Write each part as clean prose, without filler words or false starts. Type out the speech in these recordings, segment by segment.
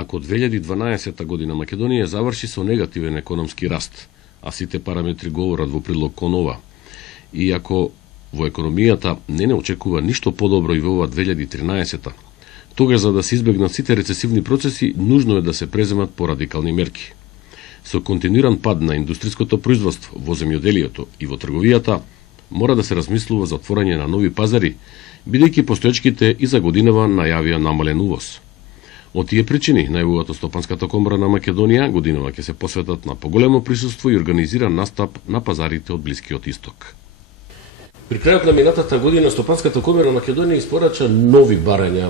Ако 2012 година Македонија заврши со негативен економски раст, а сите параметри говорат во прилог кон ова, и ако во економијата не очекува ништо подобро и во ова 2013, тогаш за да се избегнат сите рецесивни процеси, нужно е да се преземат порадикални мерки. Со континуиран пад на индустриското производство во земјоделието и во трговијата, мора да се размислува за отворање на нови пазари, бидејќи постоечките и за годинава најавија намален увоз. Од тие причини, најавувато Стопанската комора на Македонија годинава ќе се посветат на поголемо присуство и организиран настап на пазарите од Блискиот Исток. При крајот на минатата година Стопанската комора на Македонија испорача нови барања,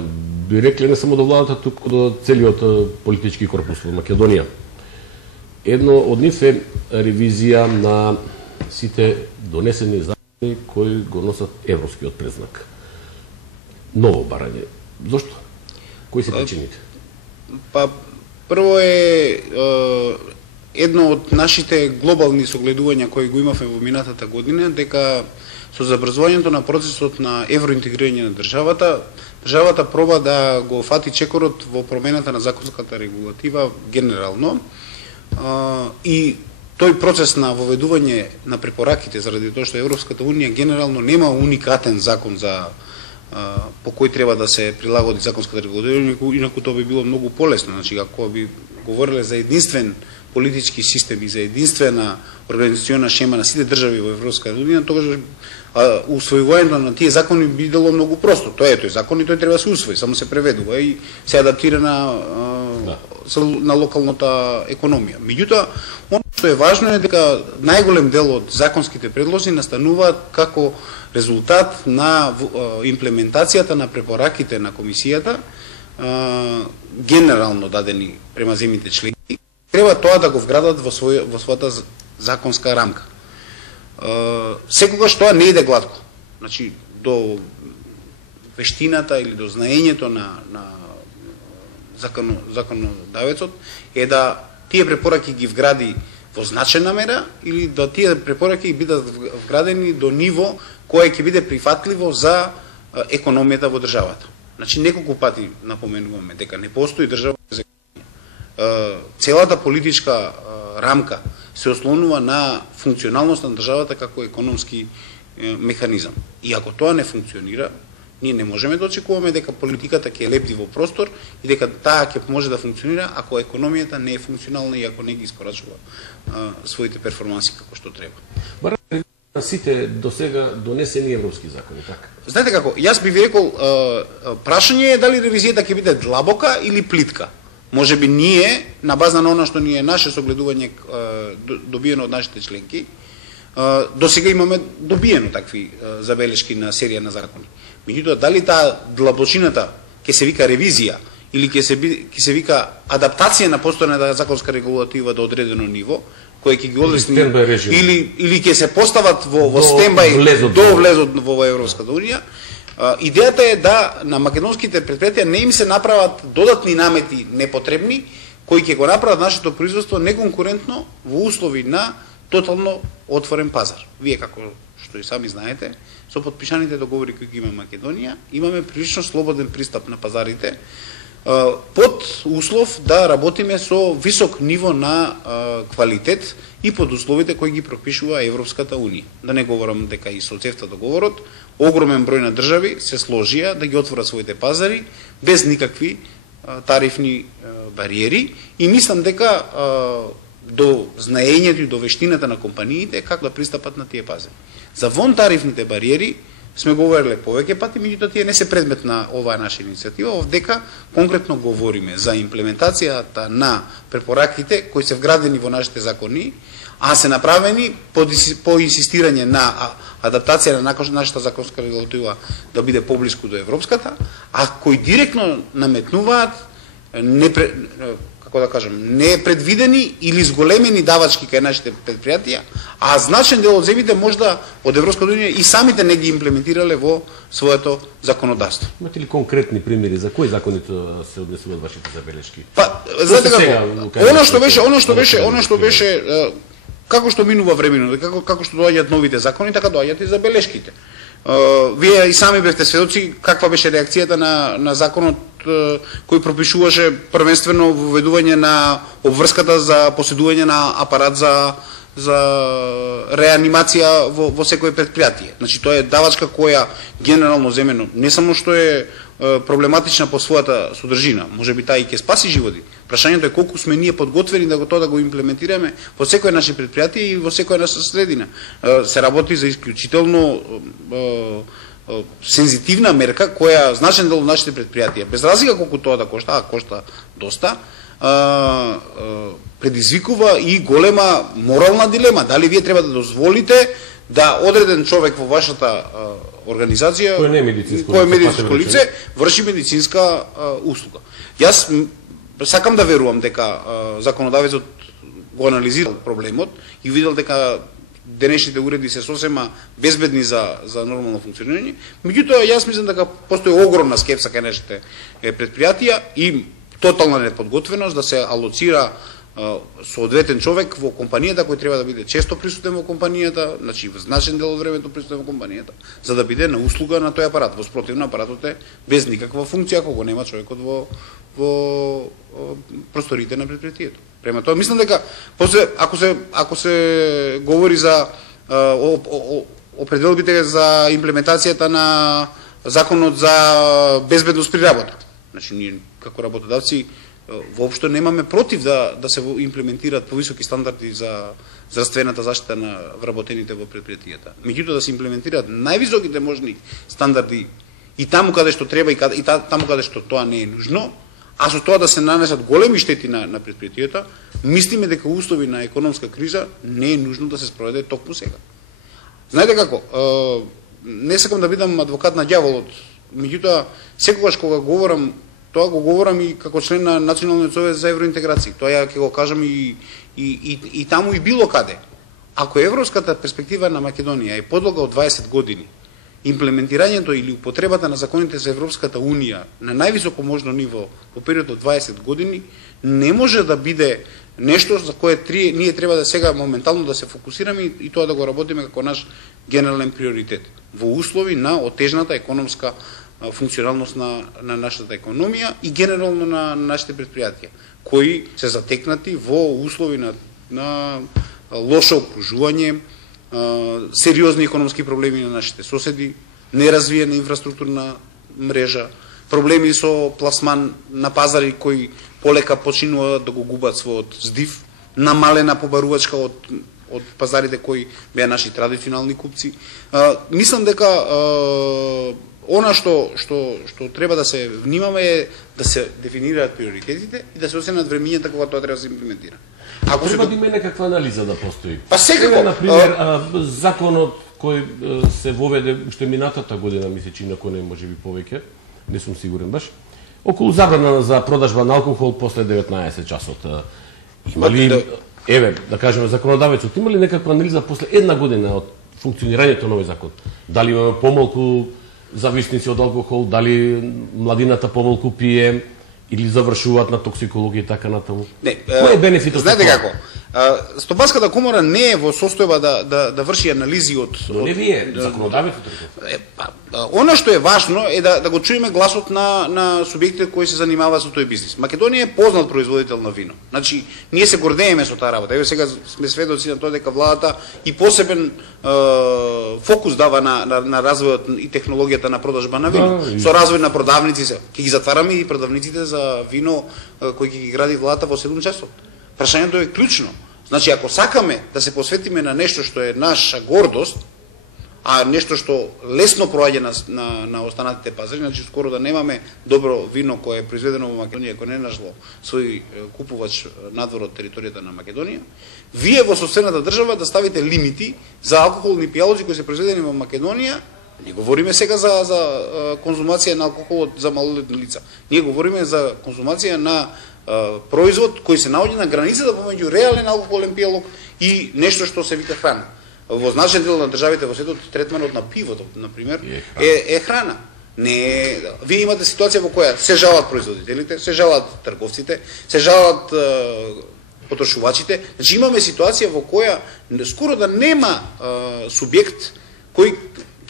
би рекле не само до владата, туку до целиот политички корпус во Македонија. Едно од нив е ревизија на сите донесени закони кои го носат европскиот презнак. Ново барање. Зошто? Кои се причините? Па, прво е едно од нашите глобални согледувања кои го имавме во минатата година, дека со забрзувањето на процесот на евроинтегрирање на државата проба да го фати чекорот во промената на законската регулатива генерално, и тој процес на воведување на препораките, заради тоа што Европската унија генерално нема уникатен закон за по кој треба да се прилагоди законската регулатива, инаку тоа би било многу полесно. Значи, ако би говореле за единствен политички систем и за единствена организациона шема на сите држави во Европската унија, тогаш усвојувањето на тие закони би било многу просто. Тоа е тој закон и тој треба да се усвои, само се преведува и се адаптира на локалната економија. Меѓутоа, ono што е важно е дека најголем дел од законските предлози настануваат како резултат на имплементацијата на препораките на комисијата, генерално дадени према земјите членки. Треба тоа да го вградат во својата законска рамка. Секогаш тоа не иде гладко. Значи, до вештината или до знаењето на законодавецот е да тие препораки ги вгради во значајна мера или да тие препораки бидат вградени до ниво кое ќе биде прифатливо за економијата во државата. Значи, неколку пати напоменуваме дека не постои држава без економија. Целата политичка рамка се ослонува на функционалност на државата како економски механизам. И ако тоа не функционира, ние не можеме да очекуваме дека политиката ќе лепти во простор и дека таа ќе може да функционира ако економијата не е функционална и ако не ги испорачува своите перформанси како што треба. Барате на сите досега донесени европски закони, така? Знаете како, јас би ви рекол, прашање е дали ревизијата ќе биде длабока или плитка. Може би ние, на база на она што ние наше согледување добиено од нашите членки, до сега имаме добиено такви забелешки на серија на закони. Меѓутоа, дали таа длабочината ќе се вика ревизија или ќе се вика адаптација на постојната законска регулатива до одредено ниво, кој ќе ги одлесни или ќе се постават во стендбај до влезот во Европската унија. Идејата е да на македонските предпријатија не им се направат додатни намети непотребни, кои ќе го направат нашето производство неконкурентно во услови на тотално отворен пазар. Вие, како што и сами знаете, со подпишаните договори кои ги има Македонија, имаме прилично слободен пристап на пазарите, под услов да работиме со висок ниво на квалитет и под условите кои ги пропишува Европската унија. Да не говорам дека и со ЦЕФТА договорот, огромен број на држави се сложија да ги отворат своите пазари без никакви тарифни бариери и мислам дека до знаењето и до вештината на компаниите како да пристапат на тие пазари. За вон тарифните бариери сме говореле повеќе пати, меѓутоа тие не се предмет на оваа наша иницијатива, овдека конкретно говориме за имплементацијата на препораките кои се вградени во нашите закони, а се направени по инсистирање на адаптација на нашата законска регулатива да биде поблиску до европската, а кои директно наметнуваат како да кажем, непредвидени или зголемени давачки кај нашите предпријатија, а значен дел од земјите можда од Европската унија и самите не ги имплементирале во своето законодавство. Имате ли конкретни примери за кои закони се однесуваат вашите забелешки? Па, знаете како, она што беше како што минува времено, како што доаѓаат новите закони, така доаѓаат и забелешките. Вие и сами бевте сведоци каква беше реакцијата на законот кој пропишуваше првенствено воведување на обврската за поседување на апарат за реанимација во секое предпријатие. Значи тоа е давачка која генерално земено не само што е проблематична по својата содржина, можеби таа и ќе спаси животи. Прашањето е колку сме ние подготвени да го имплементираме во секое наше предпријатие и во секоја наша средина. Се работи за исклучително сензитивна мерка која значен дел од нашите предпријатија, без разлика колку тоа да кошта, а кошта доста, предизвикува и голема морална дилема. Дали вие треба да дозволите да одреден човек во вашата организација, кој не е медицинско лице, врши медицинска услуга. Јас сакам да верувам дека законодавецот го анализирал проблемот и видел дека денешните уреди се сосема безбедни за нормално функционирање. Меѓутоа, јас мислам дека постои огромна скепса кај нашите предпријатија и тотална неподготвеност да се алоцира соодветен човек во компанијата кој треба да биде често присутен во компанијата, значи во значен дел од времето присутен во компанијата, за да биде на услуга на тој апарат. Во спротивно, апаратот е без никаква функција ако го нема човекот во просториите на предпријатието. Према тоа мислам дека после ако се говори за определбите за имплементацијата на законот за безбедност при работа. Значи ние како работодавци воопшто немаме против да се имплементираат повисоки стандарди за здравствената заштита на вработените во предпријатијата. Меѓутоа да се имплементираат највисоките можни стандарди и таму каде што треба и таму каде што тоа не е нужно, а со тоа да се нанесат големи штети на предпријатијата, мислиме дека услови на економска криза не е нужно да се спроведе токму сега. Знаете како, не сакам да бидам адвокат на ѓаволот, меѓутоа секогаш кога говорам, тоа го говорам и како член на Националниот совет за евроинтеграција. Тоа ја ќе го кажам и таму и било каде. Ако европската перспектива на Македонија е подолга од 20 години, имплементирањето или употребата на законите за Европската Унија на највисоко можно ниво во период од 20 години не може да биде нешто за кое ние треба да сега моментално да се фокусираме и тоа да го работиме како наш генерален приоритет во услови на отежната економска функционалност на нашата економија и генерално на нашите предпријатија, кои се затекнати во услови на лошо окружување, сериозни економски проблеми на нашите соседи, неразвиена инфраструктурна мрежа, проблеми со пласман на пазари кои полека починуваат да го губат својот здив, намалена побарувачка од пазарите кои беа наши традиционални купци. Мислам дека она што треба да се внимаме е да се дефинираат приоритетите и да се оценат времињата кога тоа треба да се имплементира. Ако треба да има некаква анализа да постои. Па секако, например, законот кој се воведе уште минатата година, ми се чини, ако не можеби повеќе, не сум сигурен баш, околу забрана за продажба на алкохол после 19 часот. Има ли, еве, да кажеме, законодавецот, има ли некаква анализа после една година од функционирањето на овој закон? Дали имаме помалку зависници од алкохол, дали младината помалку пие, или завршуваат на токсикологија и така натаму? Не, кој е бенефитот? Знаете како? Стопанската комора не е во состојба да врши анализи од... Но не вие, законодавецот. Она што е важно е да го чуеме гласот на субјектите кои се занимаваат со тој бизнис. Македонија е познат производител на вино. Значи, ние се гордееме со таа работа. Ево сега сме сведоци на тоа дека владата и посебен фокус дава на развојот и технологијата на продажба на вино. Со развој на продавници, ќе ги затвараме и продавниците за вино кои ќе ги гради владата во 7 часот. Прашањето е клучно. Значи, ако сакаме да се посветиме на нешто што е наша гордост, а нешто што лесно проаѓа на останатите пазари, значи скоро да немаме добро вино кое е произведено во Македонија, кое не нашло свој купувач надвор од територијата на Македонија, вие во сопствената држава да ставите лимити за алкохолни пијалоци кои се произведени во Македонија. Не говориме сега за конзумација на алкохол за малолетни лица. Ние говориме за конзумација на производ кој се наоѓа на границата помеѓу реален алкохолен пијалок и нешто што се вика храна. Во значен дел на државите во светот третманот на пивото, например, е храна. Не, вие имате ситуација во која се жалат производителите, се жалат трговците, се жалат потрошувачите. Значи имаме ситуација во која скоро да нема субјект кој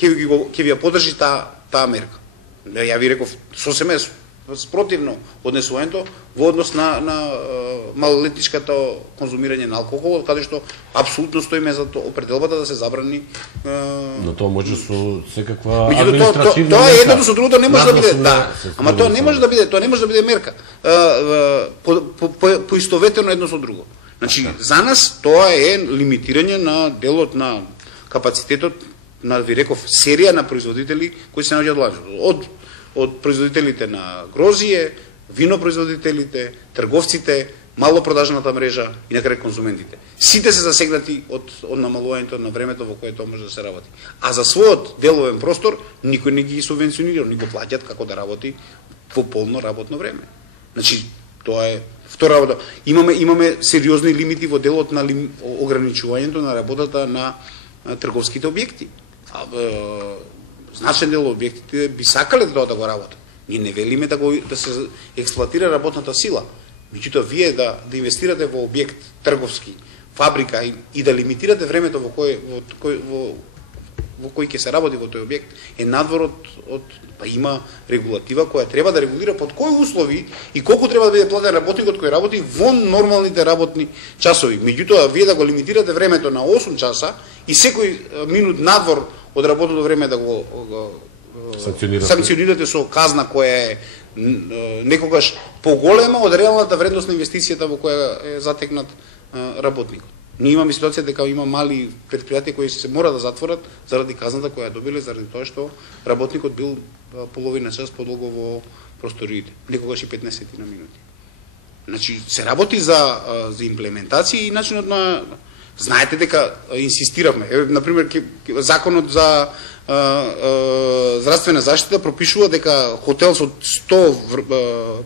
ќе ви ја поддржи таа мерка. Ја ви реков, сосеме спротивно однесувањето во однос на малолетничкото конзумирање на алкохол, каде што апсолутно стоиме за определбата да се забрани. Но тоа може со секаква административна тоа е едното со другото не може да биде, да. Ама тоа не може да биде мерка. Поистоветено едно со друго. Значи за нас тоа е лимитирање на делот на капацитетот на, ви реков, серија на производители кои се наоѓаат лажот. Од производителите на грозие, винопроизводителите, трговците, малопродажната мрежа и на крај конзументите. Сите се засегнати од намалувањето на времето во кое тоа може да се работи. А за својот деловен простор никој не ги субвенционира, ни го плаќаат како да работи во полно работно време. Значи, тоа е втора работа. Имаме сериозни лимити во делот на ограничувањето на работата на трговските објекти. Значен дел од објектите би сакале да го работат. Ние не велиме да се експлоатира работната сила. Меѓутоа, вие да инвестирате во објект трговски, фабрика и да лимитирате времето во кој ќе се работи во тој објект е надвор од има регулатива која треба да регулира под кои услови и колку треба да биде платен работникот кој работи во нормалните работни часови. Меѓутоа, вие да го лимитирате времето на 8 часа и секој минут надвор од работното време да го санкционирате со казна која е некогаш поголема од реалната вредност на инвестицијата во која е затекнат работникот. Ние имаме ситуација дека има мали предпријатија кои се мора да затворат заради казната која добиле, заради тоа што работникот бил половина час подолго во просториите, некогаш и 15 на минути. Значи, се работи за имплементација и начинот на... Знаете дека инсистиравме. Например, законот за здравствена заштита пропишува дека хотел со 100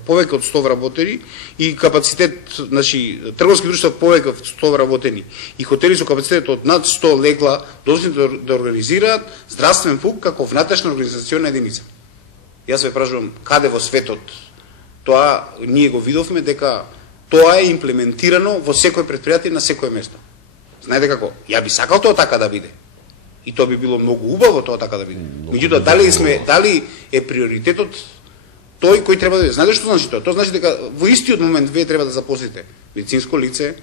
повеќе од 100 вработени и капацитет, значи трговски друштва повеќе од 100 вработени и хотели со капацитет од над 100 легла должни да организираат здравствен фук како внатрешна организациона единица. Јас ве прашувам каде во светот тоа ние го видовме дека тоа е имплементирано во секој предпријатие на секое место. Знаете како? Ја би сакал тоа така да биде. И тоа би било многу убаво тоа така да биде. Меѓутоа, дали е приоритетот тој кој треба да биде? Знаете што значи тоа? Тоа значи дека во истиот момент вие треба да запослите медицинско лице,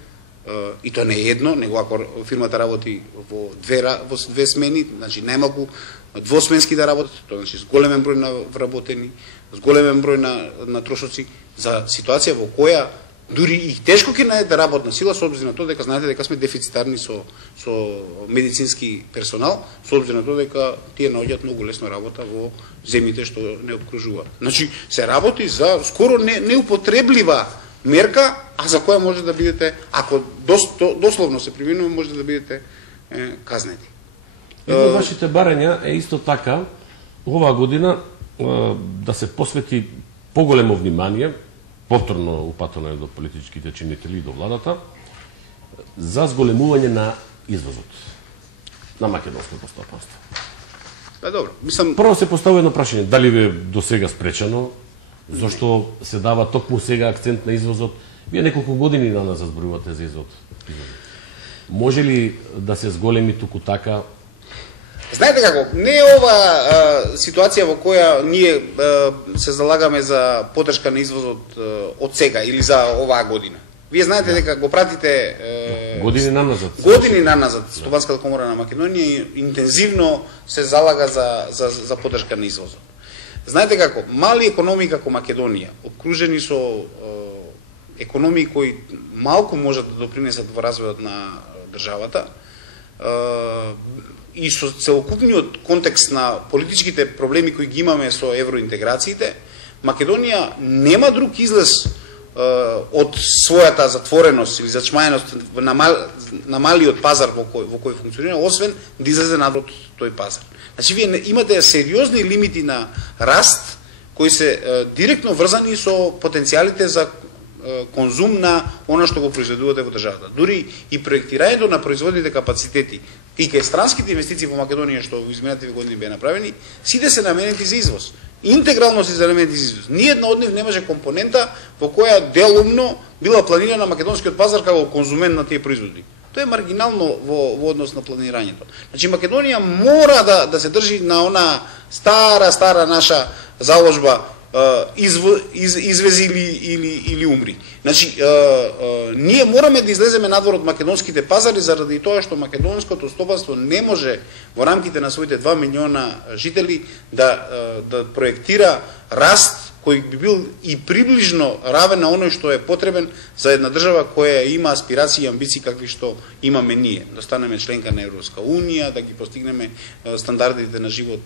и тоа не е едно, него ако фирмата работи во две смени, значи најмалку двосменски да работат, тоа значи с големен број на вработени, с големен број на трошоци, за ситуација во која дури и тешко ќе најдете работна сила, со обзир на тоа дека знаете дека сме дефицитарни со медицински персонал, со обзир на тоа дека тие наоѓаат многу лесно работа во земјите што не обкружуваат. Значи, се работи за скоро неупотреблива мерка, а за која може да бидете, ако дословно се применува, може да бидете казнети. Едно од вашите барања е исто така, оваа година да се посвети поголемо внимание, повторно упатено до политичките чинители и до владата, за зголемување на извозот на македонското стопанство. Добро, мислам... Прво се поставува едно прашање, дали ве до сега спречено, зашто се дава токму сега акцент на извозот? Вие неколку години на нас зборувате за извозот. Може ли да се зголеми туку така? Знаете како, не е ова ситуација во која ние се залагаме за поддршка на извозот од сега или за оваа година. Вие знаете дека го пратите години наназад. Години наназад Стопанската комора на Македонија интензивно се залага за поддршка на извозот. Знаете како, мали економии како Македонија, обкружени со економии кои малку можат да допринесат во развојот на државата, и со целокупниот контекст на политичките проблеми кои ги имаме со евроинтеграциите, Македонија нема друг излез од својата затвореност или зачмаеност на малиот пазар во кој функционира, освен да излезе надвор од тој пазар. Значи, вие имате сериозни лимити на раст кои се директно врзани со потенцијалите за конзум на она што го произведувате во државата. Дури и проектирањето на производните капацитети и кај странските инвестиции во Македонија што во изминатите години беа направени, сите се наменети за извоз. Интегрално се наменети за извоз. Ниедна од нив немаше компонента во која делумно била планирана македонскиот пазар како конзумент на тие производи. Тоа е маргинално во однос на планирањето. Значи Македонија мора да се држи на она стара наша заложба извези или умри. Значи, ние мораме да излеземе надвор од македонските пазари заради тоа што македонското стопанство не може во рамките на своите 2 милиона жители да проектира раст кој би бил и приближно равен на оној што е потребен за една држава која има аспирации и амбиции какви што имаме ние. Да станеме членка на Европска унија, да ги постигнеме стандардите на живот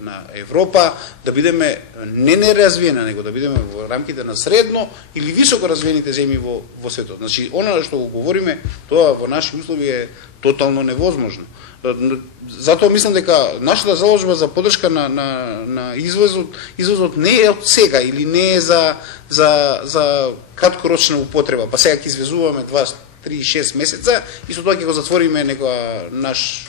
на Европа, да бидеме не неразвиена, него да бидеме во рамките на средно или високо развиените земји во светот. Значи, она што го говориме, тоа во наши услови е тотално невозможно. Затоа мислам дека нашата заложба за поддршка на извозот не е од сега или не е за краткорочна употреба. Па сега ќе извезуваме 2, 3, 6 месеца и со тоа ќе го затвориме некоја наш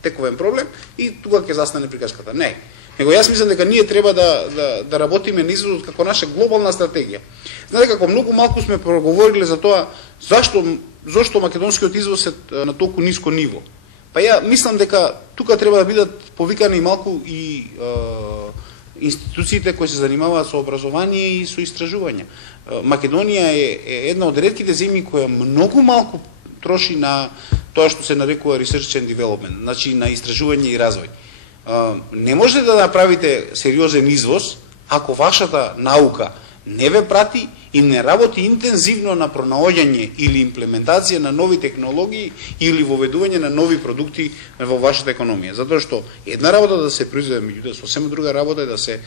тековен проблем и тука ќе застане приказката. Не. Него јас мислам дека ние треба да работиме на извозот како наша глобална стратегија. Знаете како многу малку сме проговориле за тоа зашто македонскиот извоз е на толку ниско ниво. Па ја мислам дека тука треба да бидат повикани малку и институциите кои се занимаваат со образование и со истражување. Македонија е една од ретките земји која многу малку троши на тоа што се нарекува research and development, значи на истражување и развој. Не можете да направите сериозен извоз ако вашата наука не ве прати и не работи интензивно на пронаоѓање или имплементација на нови технологии или воведување на нови продукти во вашата економија. Затоа што една работа да се произведе, меѓутоа сосема друга работа е да се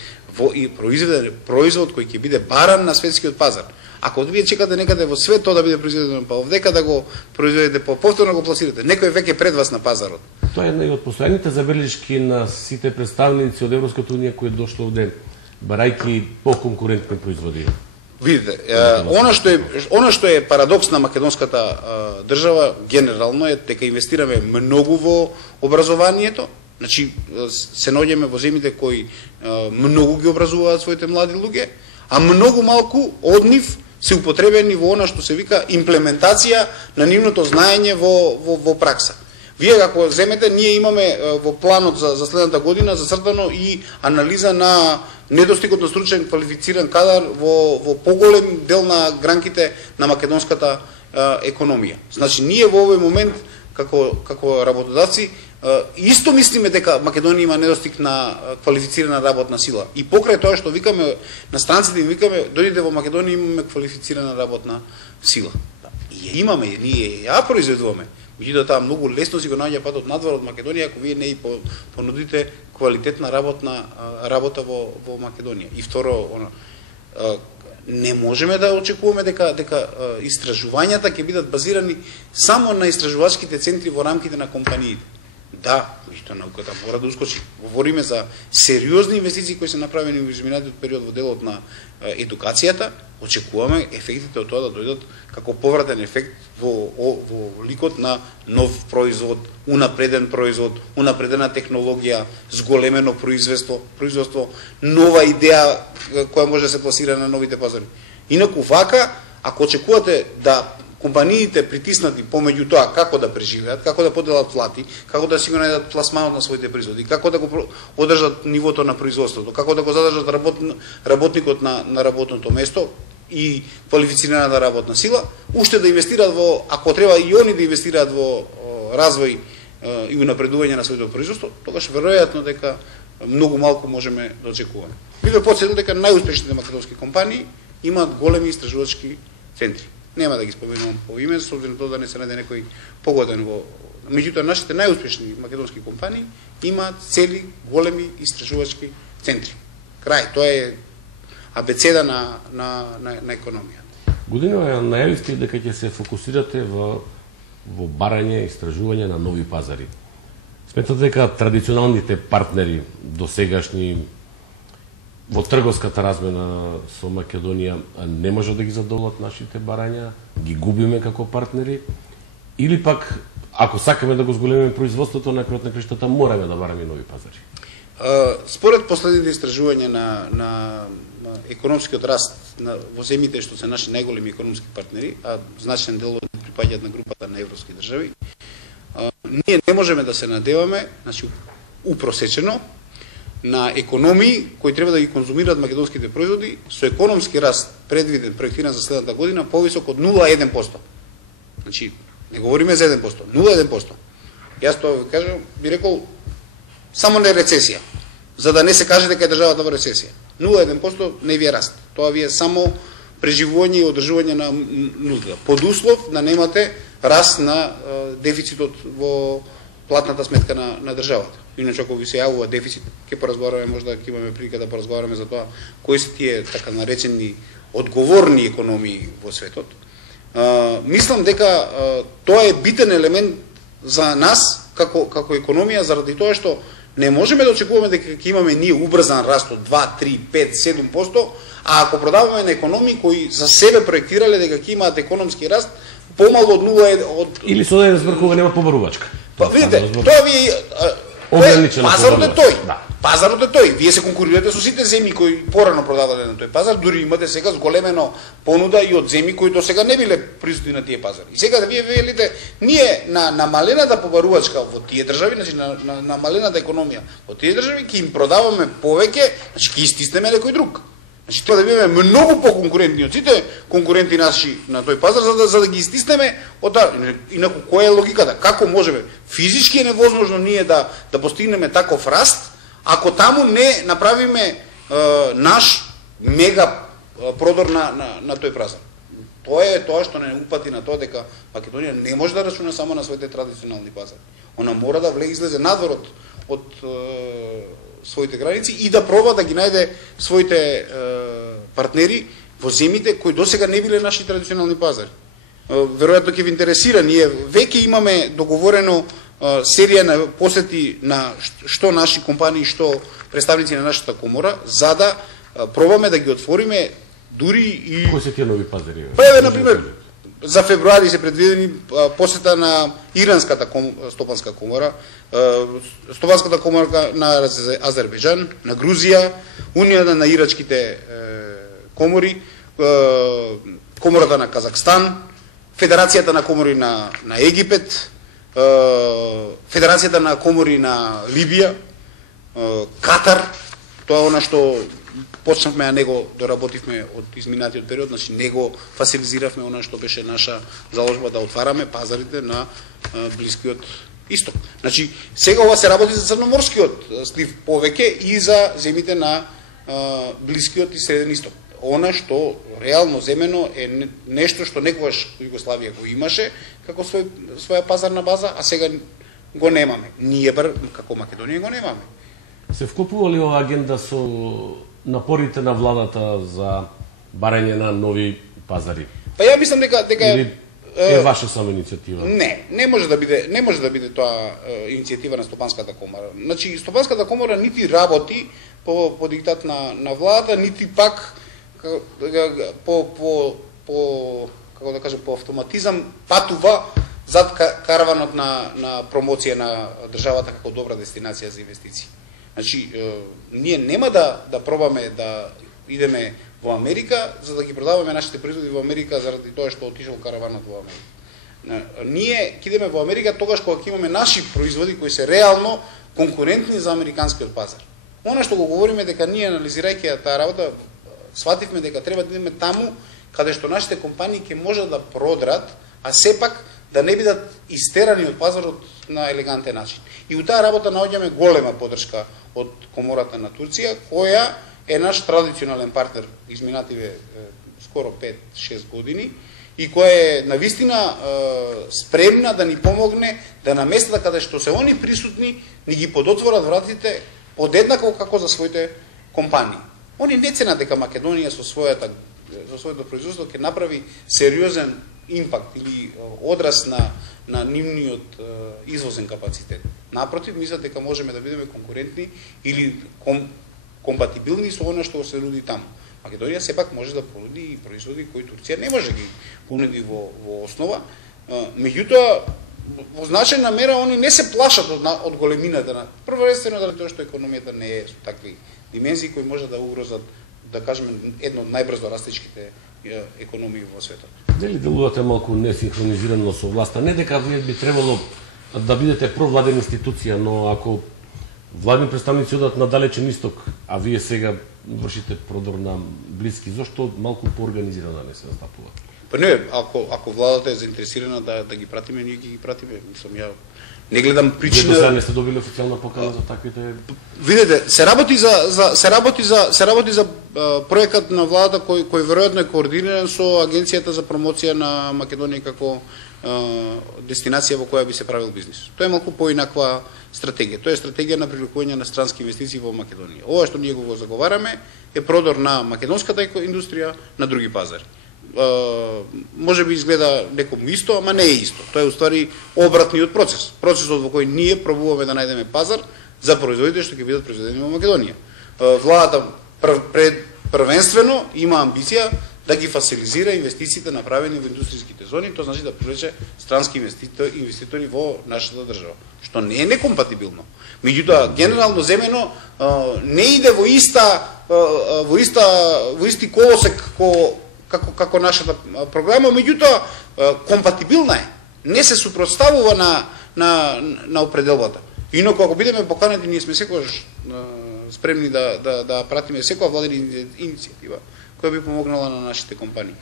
произведе производ кој ќе биде баран на светскиот пазар. Ако вие чекате некаде во свет тоа да биде произведено, па овдека да го произведете, па повторно го пласирате, некој веќе пред вас на пазарот. Тоа е една од последните забелешки на сите представници од Европската унија кои дошло овде, барајки по-конкурентни производи. Видите, она што е парадокс на македонската држава генерално е дека инвестираме многу во образованието, значи се наоѓаме во земјите кои многу ги образуваат своите млади луѓе, а многу малку од нив се употребени во она што се вика имплементација на нивното знаење во пракса. Вие ако земете, ние имаме во планот за следната година зацртано и анализа на недостигот на стручен квалифициран кадар во поголем дел на гранките на македонската економија. Значи ние во овој момент како работодавци исто мислиме дека Македонија има недостиг на квалифицирана работна сила. И покрај тоа што викаме на странците, викаме дојдете во Македонија имаме квалифицирана работна сила. И ја имаме, ние ја произведуваме. Меѓутоа таа многу лесно си го наоѓа патот надвор од Македонија ако вие не и понудите квалитетна работа во Македонија. И второ, не можеме да очекуваме дека истражувањата ќе бидат базирани само на истражувачките центри во рамките на компаниите. Да, меѓутоа науката мора да ускочи. Говориме за сериозни инвестиции кои се направени во изминатиот период во делот на едукацијата. Очекуваме ефектите од тоа да дојдат како повратен ефект во ликот на нов производ, унапреден производ, унапредена технологија, зголемено производство, нова идеја која може да се пласира на новите пазари. Инаку вака, ако очекувате да компаниите притиснати помеѓу тоа како да преживеат, како да поделат плати, како да си го најдат пласманот на своите производи, како да го одржат нивото на производството, како да го задржат работникот на работното место и квалифицираната работна сила, уште да инвестираат во, ако треба и они да инвестираат во развој и унапредување на своето производство, тогаш веројатно дека многу малку можеме да очекуваме. Би ве потсетил дека најуспешните македонски компании имаат големи истражувачки центри. Нема да ги споменувам по име, со обзир на тоа да не се најде некој погоден во... Меѓутоа, нашите најуспешни македонски компании имаат цели големи истражувачки центри. Крај, тоа е абецеда на економија. Годинава најавивте дека ќе се фокусирате во барање и истражување на нови пазари. Сметате дека традиционалните партнери досегашни во трговската размена со Македонија не може да ги задоволат нашите барања, ги губиме како партнери, или пак, ако сакаме да го зголемиме производството, на крајот на краиштата мораме да бараме нови пазари? Според последните истражувања на економскиот раст во земјите што се наши најголеми економски партнери, а значен дел од припаѓаат на групата на европски држави, ние не можеме да се надеваме, значи упросечено, на економии кои треба да ги конзумираат македонските производи со економски раст предвиден, проектиран за следната година повисок од 0,1%. Значи, не говориме за 1%, 0,1%. Јас тоа ви кажам, би рекол само не рецесија, за да не се каже дека е државата во рецесија. 0,1% не ви е раст. Тоа ви е само преживување и одржување на нула. Под услов да немате раст на дефицитот во платната сметка на државата. Иначе ако ви се јавува дефицит, ќе поразговараме, можда ќе имаме прилика да поразговараме за тоа кои се тие така наречени одговорни економии во светот. Мислам дека тоа е битен елемент за нас како економија, заради тоа што не можеме да очекуваме дека ќе имаме ние убрзан раст од 2, 3, 5, 7%, а ако продаваме на економии кои за себе проектирале дека ќе имаат економски раст помало од 0 или со еден збор кога нема побарувачка. Па видите, тоа ви пазарот е тој. Да. Пазарот е тој. Вие се конкурирате со сите земји кои порано продавале на тој пазар, дури имате сега зголемено понуда и од земји кои до сега не биле присутни на тие пазари. И сега да вие велите, ние на намалената побарувачка во тие држави, значи на намалената економија во тие држави ќе им продаваме повеќе, значи ќе истиснеме некој друг. Значи тоа да бидеме многу поконкурентни од сите конкуренти наши на тој пазар за да ги истиснеме од таа. Инаку која е логиката? Како можеме? Физички е невозможно ние да постигнеме таков раст ако таму не направиме наш мега продор на тој пазар. Тоа е тоа што не упати на тоа дека Македонија не може да рачуна само на своите традиционални пазари. Она мора да излезе надвор од своите граници и да проба да ги најде своите партнери во земјите кои досега не биле наши традиционални пазари. Веројатно ќе ви интересира, ние веќе имаме договорено серија на посети на што наши компании, што представници на нашата комора, за да пробаме да ги отвориме дури и... Кои се тие нови пазари? Па еве, например, за февруари се предвидени посета на Иранската стопанска комора, Стопанската комора на Азербејџан, на Грузија, Унијата на ирачките комори, Комората на Казахстан, Федерацијата на комори на Египет, Федерацијата на комори на Либија, Катар, тоа е она што почнавме, а него доработивме од изминатиот период, значи него фасилизиравме она што беше наша заложба да отвараме пазарите на Блискиот Исток. Значи, сега ова се работи за Црноморскиот слив повеќе и за земите на Блискиот и Среден Исток. Она што реално земено е нешто што некогаш Југославија го имаше како своја пазарна база, а сега го немаме. Ние како Македонија го немаме. Се вклопува ли ова агенда со напорите на владата за барање на нови пазари? Па ја мислам дека или е ваша само иницијатива? Не може да биде тоа иницијатива на Стопанската комора. Значи Стопанската комора нити работи по диктат на владата, нити пак како да кажем, по автоматизам патува зад караванот на промоција на државата како добра дестинација за инвестиции. Значи, ние нема да пробаме да идеме во Америка, за да ги продаваме нашите производи во Америка заради тоа што отишол караванот во Америка. Ние ќе идеме во Америка тогаш кога ќе имаме наши производи кои се реално конкурентни за американскиот пазар. Она што го говориме дека ние анализирајќи таа работа, свативме дека треба да идеме таму каде што нашите компании ќе можат да продрат, а сепак да не бидат истерани од пазарот на елегантен начин. И у таа работа наоѓаме голема поддршка од Комората на Турција, која е наш традиционален партнер изминативе скоро 5-6 години и која е навистина спремна да ни помогне да на местата каде што се они присутни ни ги подотворат вратите подеднакво како за своите компании. Они не ценат дека Македонија со своето производство ќе направи сериозен импакт или одраз на нивниот извозен капацитет. Напротив, мислат дека можеме да бидеме конкурентни или компатибилни со она што се нуди таму. Македонија сепак може да понуди и производи кои Турција не може да ги понуди во основа. Меѓутоа, во значајна мера они не се плашат од големината. Првенствено заради тоа што економијата не е со такви димензии кои може да угрозат, да кажеме, едно од најбрзо растечките економии во светот. Дали делувате малку несинхронизирано со власта? Не дека вие би требало да бидете провладена институција, но ако владни представници одат на далечен исток, а вие сега вршите продор на Блиски, зошто малку поорганизирано не се настапува? Па не, ако владата е заинтересирана да ги пратиме, ние ги пратиме. Мислам, ја не гледам причина. Вие до сега не сте добили официјална покана за таквите? Видете, се работи за проектот на владата кој веројатно е координиран со Агенцијата за промоција на Македонија како дестинација во која би се правил бизнис. Тоа е малку поинаква стратегија. Тоа е стратегија на привлекување на странски инвестиции во Македонија. Ова што ние го заговараме е продор на македонската индустрија на други пазари. Може би изгледа некому исто, ама не е исто. Тоа е уствари обратниот процес. Процесот во кој ние пробуваме да најдеме пазар за производите што ќе бидат произведени во Македонија. Владата првенствено има амбиција да ги фасилизира инвестициите направени во индустријските зони, тоа значи да привлече странски инвеститори во нашата држава, што не е некомпатибилно. Меѓутоа, генерално земено не иде во исти колосек како нашата програма, меѓутоа компатибилна е. Не се супротставува на определбата. Инаку ако бидеме поканети, ние сме секогаш спремни да пратиме секоја владина иницијатива која би помогнала на нашите компании.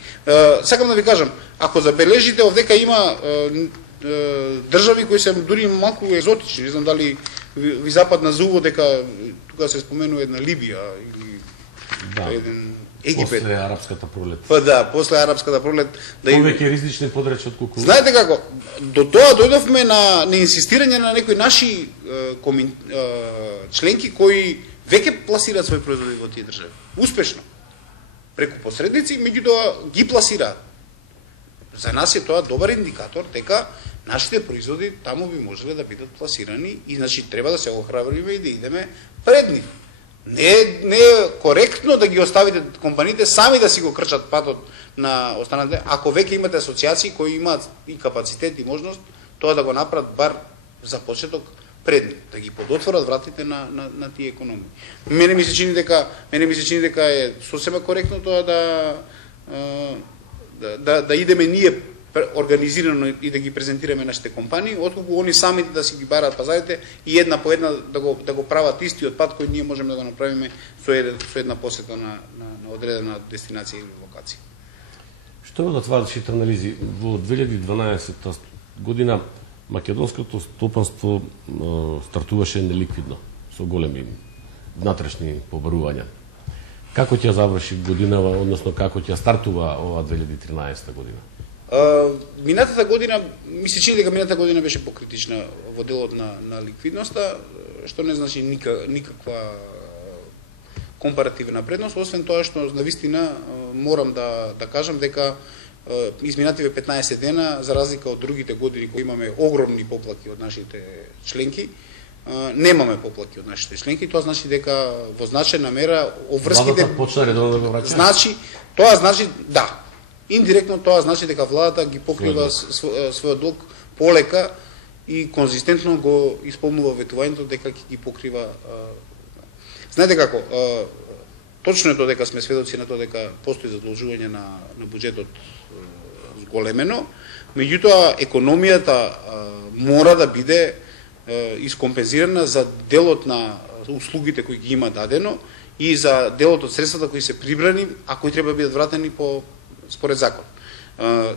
Сакам да ви кажам, ако забележите, овдека има држави кои се дури малку екзотични, не знам дали ви западна за уво дека тука се споменува една Либија или еден Египет. После арапската пролет. Па да, после арапската пролет. Повеќе ризични подречи од колку. Знаете како, до тоа дојдовме на инсистирање на некои наши членки кои веќе пласираат своји производи во тие држави. Успешно. Преку посредници, меѓутоа ги пласираат. За нас е тоа добар индикатор дека нашите производи таму би можеле да бидат пласирани и значи треба да се охрабриме и да идеме пред нив. Не е коректно да ги оставите компаниите сами да си го крчат патот на останалите, ако веќе имате асоциации кои имаат и капацитет и можност тоа да го направат бар за почеток пред нив, да ги подотворат вратите на тие економии. Мене ми се чини дека е сосема коректно тоа да идеме ние организирано и да ги презентираме нашите компании, отколку они самите да си ги бараат пазарите и една по една да го прават истиот пат кој ние можеме да го направиме со една посета на одредена дестинација или локација. Што одат вашите анализи? Во 2012 година македонското стопанство стартуваше неликвидно, со големи внатрешни побарувања. Како ќе заврши годинава, односно како ќе стартува ова 2013 година? Минатата година, ми се чини дека минатата година беше покритична во делот на ликвидноста, што не значи никаква компаративна предност, освен тоа што навистина морам да кажам дека изминативе 15 дена, за разлика од другите години кои имаме огромни поплаки од нашите членки, немаме поплаки од нашите членки, тоа значи дека во значајна мера обврските владата почна редовно да го враќа. Тоа значи да. Индиректно тоа значи дека владата ги покрива својот долг полека и конзистентно го исполнува ветувањето дека ќе ги покрива. Знаете како, точно е тоа дека сме сведоци на тоа дека постои задолжување на буџетот зголемено, меѓутоа економијата мора да биде искомпензирана за делот на услугите кои ги има дадено и за делот од средствата кои се прибрани, а кои треба да бидат вратени според закон.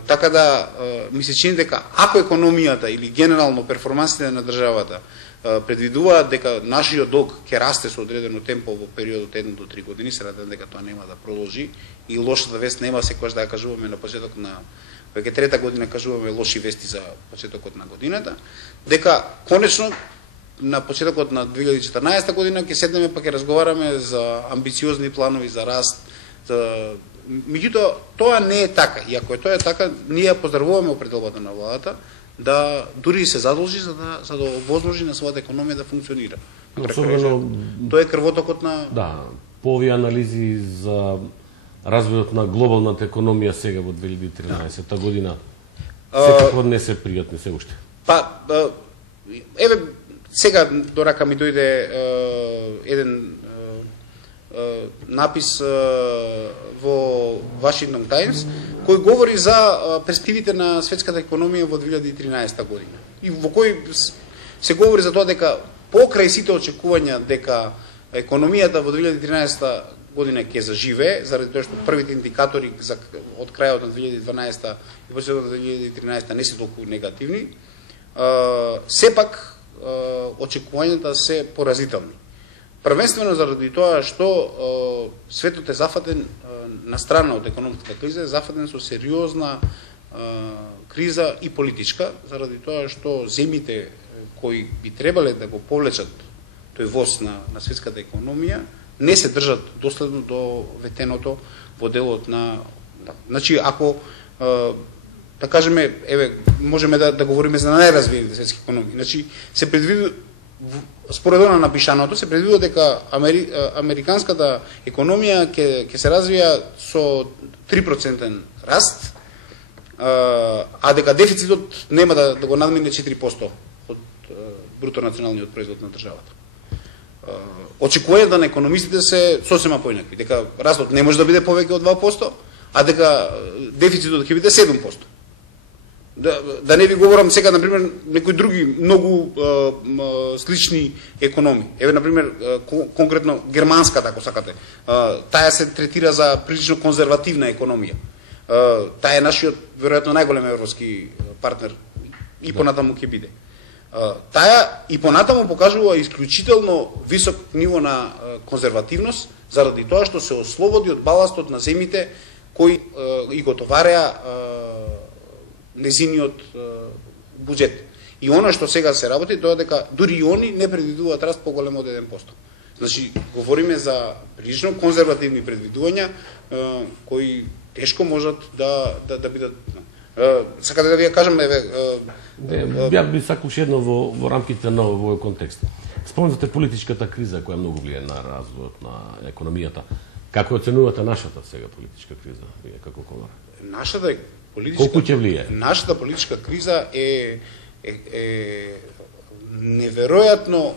Така да ми се чини дека ако економијата или генерално перформансите на државата предвидуваат дека нашиот долг ќе расте со одредено темпо во периодот 1 до 3 години, се надевам дека тоа нема да продолжи и лошата вест нема секогаш да ја кажуваме на почеток на веќе трета година кажуваме лоши вести за почетокот на годината, дека конечно на почетокот на 2014 година ќе седнеме па ќе разговараме за амбициозни планови за раст, меѓутоа тоа не е така. И ако тоа е така, ние поздравуваме определбата на владата да дури се задолжи за да овозможи на својата економија да функционира. Особено тоа е крвотокот на по овие анализи за развојот на глобалната економија сега во 2013 година. Секако не се пријатни се уште. Еве сега до рака ми дојде еден напис во Washington Times кој говори за перспективите на светската економија во 2013 година. И во кој се говори за тоа дека покрај сите очекувања дека економијата во 2013 година ќе заживее, заради тоа што првите индикатори од крајот на 2012 и почетокот на 2013 не се толку негативни, сепак очекувањата се поразителни. Првенствено заради тоа што светот е зафатен на страна од економската криза, е зафатен со сериозна криза и политичка, заради тоа што земите кои би требале да го повлечат тој воз на светската економија, не се држат доследно до ветеното во делот на... Значи, ако, да кажеме, еве, можеме да говориме за најразвиените светски економии. Значи, се предвидува, според она напишаното, се предвидува дека американската економија ќе се развија со 3% раст, а дека дефицитот нема да го надмине 4% од бруто националниот производ на државата. Очекувањата на економистите се сосема поинакви, дека растот не може да биде повеќе од 2%, а дека дефицитот ќе биде 7%. Да не ви говорам сега, например, некои други многу слични економии. Еве, например, конкретно германската, ако сакате. Таа се третира за прилично конзервативна економија. Таа е нашиот, веројатно, најголем европски партнер и понатаму ќе биде. Таа и понатаму покажува исклучително висок ниво на конзервативност, заради тоа што се ослободи од баластот на земите кои и го товареа незиниот буџет. И она што сега се работи, тоа дека дури и они не предвидуваат раст поголем од 1%. Значи, говориме за прилично конзервативни предвидувања кои тешко можат да бидат... Сакате да ви ја кажам, Бях би сакал едно во рамките на овој контекст. Спомнате политичката криза која многу влие на развојот на економијата. Како оценувате нашата сега политичка криза, вие како комара? Нашата колку ќе влие? Нашата политичка криза е неверојатно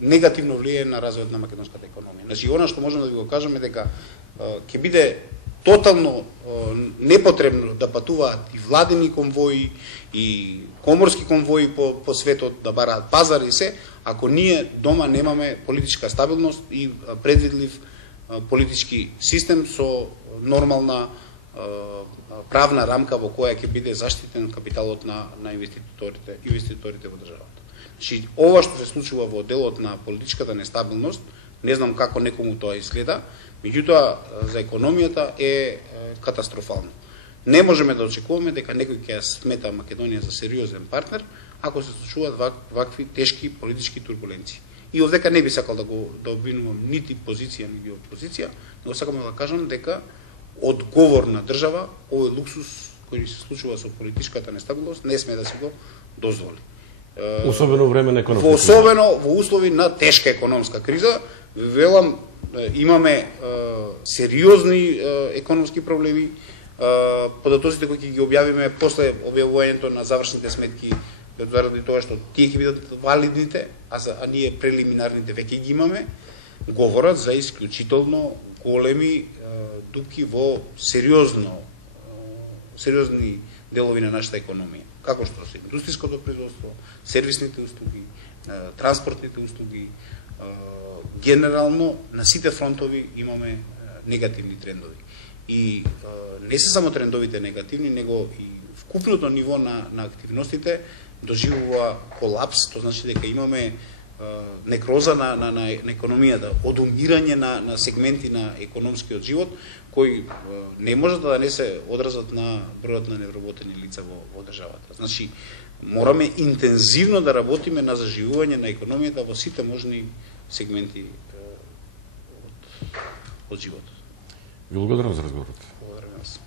негативно влие на развојот на македонската економија. Значи, она што можеме да ви го кажеме дека ќе биде тотално непотребно да патуваат и владени конвои, и коморски конвои по светот, да бараат пазар и се, ако ние дома немаме политичка стабилност и предвидлив политички систем со нормална правна рамка во која ќе биде заштитен капиталот на инвеститорите во државата. Значи, ова што се случува во делот на политичката нестабилност, не знам како некому тоа изгледа, меѓутоа за економијата е катастрофално. Не можеме да очекуваме дека некој ќе ја смета Македонија за сериозен партнер ако се случуваат вакви тешки политички турбуленции. И овдека не би сакал да обвинувам нити позиција, нити опозиција, но сакам да кажам дека одговорна држава овој луксус кој се случува со политичката нестабилност не сме да се го дозволи. Особено време на економска криза. Особено во услови на тешка економска криза, велам, имаме сериозни економски проблеми, податоците кои ќе ги објавиме после објавувањето на завршните сметки, заради тоа што тие ќе бидат валидните, а ние прелиминарните веќе ги имаме, говорат за исклучително големи дупки во сериозни делови на нашата економија, како што се индустријското производство, сервисните услуги, транспортните услуги, генерално на сите фронтови имаме негативни трендови. И не се само трендовите негативни, него и вкупното ниво на активностите доживува колапс, тоа значи дека имаме некроза на економијата, одумирање на сегменти на економскиот живот, кои не можат да не се одразат на бројот на невработени лица во државата. Значи, мораме интензивно да работиме на заживување на економијата во сите можни сегменти од животот. Ви благодарам за разговорот. Благодарам вас.